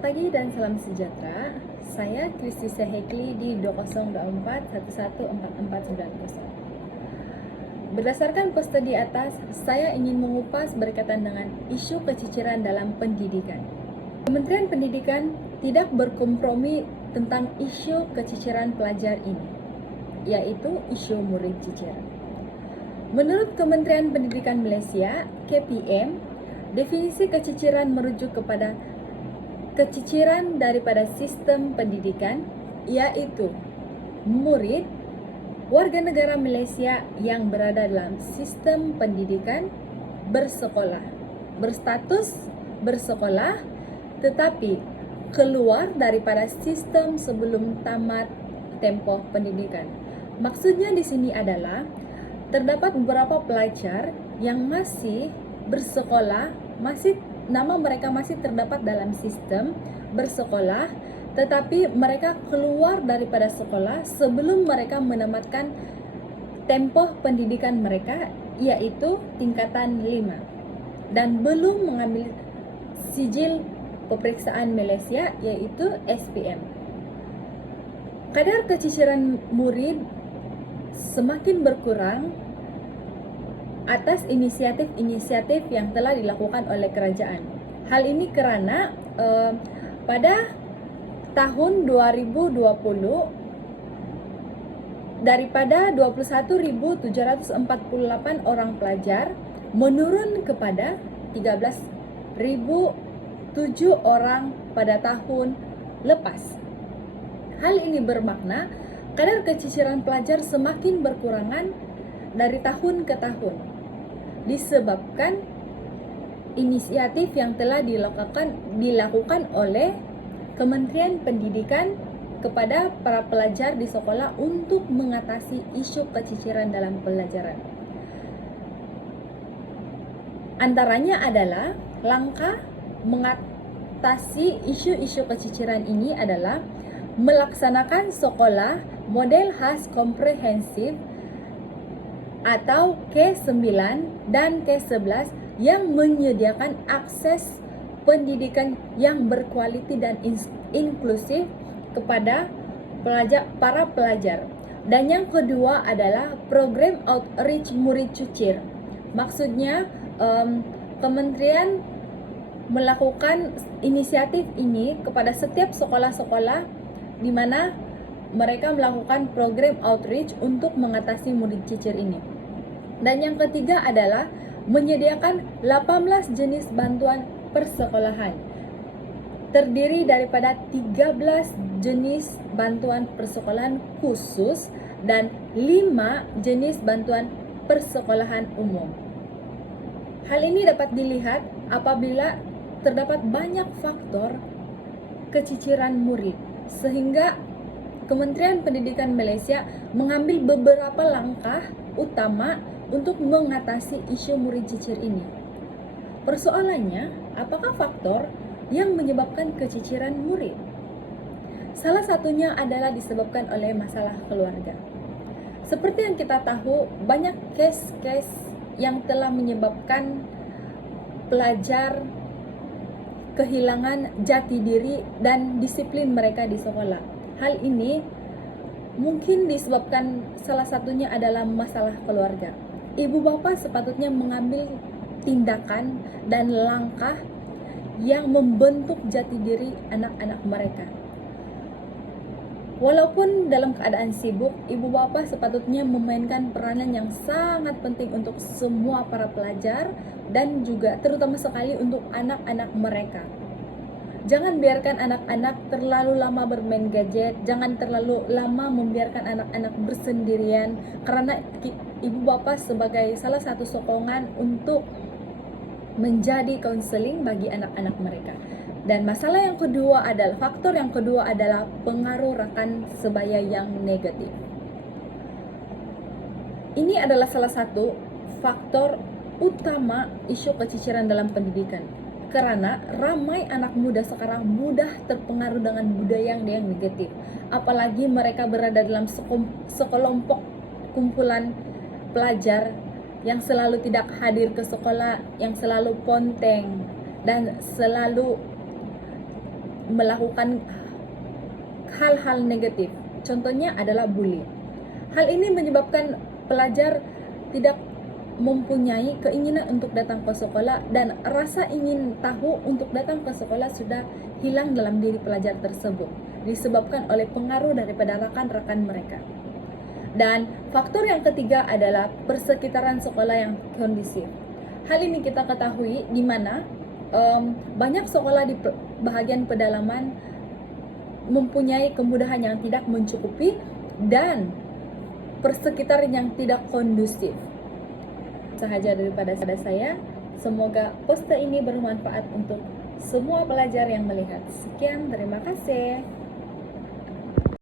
Selamat pagi dan salam sejahtera. Saya Tristisya Hekli di 2024 114490. Berdasarkan poster di atas, saya ingin mengupas berkaitan dengan isu keciciran dalam pendidikan. Kementerian Pendidikan tidak berkompromi tentang isu keciciran pelajar ini, yaitu isu murid cicir. Menurut Kementerian Pendidikan Malaysia, KPM, definisi keciciran merujuk kepada keciciran daripada sistem pendidikan, yaitu murid warga negara Malaysia yang berada dalam sistem pendidikan berstatus bersekolah, tetapi keluar daripada sistem sebelum tamat tempoh pendidikan. Maksudnya di sini adalah terdapat beberapa pelajar yang masih bersekolah, nama mereka masih terdapat dalam sistem bersekolah, tetapi mereka keluar daripada sekolah sebelum mereka menamatkan tempoh pendidikan mereka, yaitu tingkatan 5, dan belum mengambil sijil peperiksaan Malaysia, yaitu SPM. Kadar keciciran murid semakin berkurang atas inisiatif-inisiatif yang telah dilakukan oleh kerajaan. Hal ini kerana pada tahun 2020 daripada 21.748 orang pelajar menurun kepada 13.007 orang pada tahun lepas. Hal ini bermakna kadar keciciran pelajar semakin berkurangan dari tahun ke tahun, disebabkan inisiatif yang telah dilakukan oleh Kementerian Pendidikan kepada para pelajar di sekolah untuk mengatasi isu keciciran dalam pelajaran. Antaranya adalah langkah mengatasi isu-isu keciciran ini adalah melaksanakan sekolah model khas komprehensif atau K9 dan K11 yang menyediakan akses pendidikan yang berkualiti dan inklusif kepada para pelajar. Dan yang kedua adalah program outreach murid cucir. Maksudnya kementerian melakukan inisiatif ini kepada setiap sekolah-sekolah di mana mereka melakukan program outreach untuk mengatasi murid cicir ini. Dan yang ketiga adalah menyediakan 18 jenis bantuan persekolahan, terdiri daripada 13 jenis bantuan persekolahan khusus dan 5 jenis bantuan persekolahan umum. Hal ini dapat dilihat apabila terdapat banyak faktor keciciran murid, sehingga Kementerian Pendidikan Malaysia mengambil beberapa langkah utama untuk mengatasi isu murid cicir ini. Persoalannya, apakah faktor yang menyebabkan keciciran murid? Salah satunya adalah disebabkan oleh masalah keluarga. Seperti yang kita tahu, banyak kes-kes yang telah menyebabkan pelajar kehilangan jati diri dan disiplin mereka di sekolah. Hal ini mungkin disebabkan salah satunya adalah masalah keluarga. Ibu bapa sepatutnya mengambil tindakan dan langkah yang membentuk jati diri anak-anak mereka. Walaupun dalam keadaan sibuk, ibu bapa sepatutnya memainkan peranan yang sangat penting untuk semua para pelajar dan juga terutama sekali untuk anak-anak mereka. Jangan biarkan anak-anak terlalu lama bermain gadget, jangan terlalu lama membiarkan anak-anak bersendirian, karena ibu bapa sebagai salah satu sokongan untuk menjadi konseling bagi anak-anak mereka. Dan faktor yang kedua adalah pengaruh rekan sebaya yang negatif. Ini adalah salah satu faktor utama isu keciciran dalam pendidikan. Karena ramai anak muda sekarang mudah terpengaruh dengan budaya yang negatif. Apalagi mereka berada dalam sekelompok kumpulan pelajar yang selalu tidak hadir ke sekolah, yang selalu ponteng, dan selalu melakukan hal-hal negatif. Contohnya adalah bully. Hal ini menyebabkan pelajar tidak mempunyai keinginan untuk datang ke sekolah, dan rasa ingin tahu untuk datang ke sekolah sudah hilang dalam diri pelajar tersebut, disebabkan oleh pengaruh daripada rekan-rekan mereka. Dan faktor yang ketiga adalah persekitaran sekolah yang kondusif. Hal ini kita ketahui di mana banyak sekolah di bahagian pedalaman mempunyai kemudahan yang tidak mencukupi dan persekitaran yang tidak kondusif. Sahaja daripada saya, semoga poster ini bermanfaat untuk semua pelajar yang melihat. Sekian, terima kasih.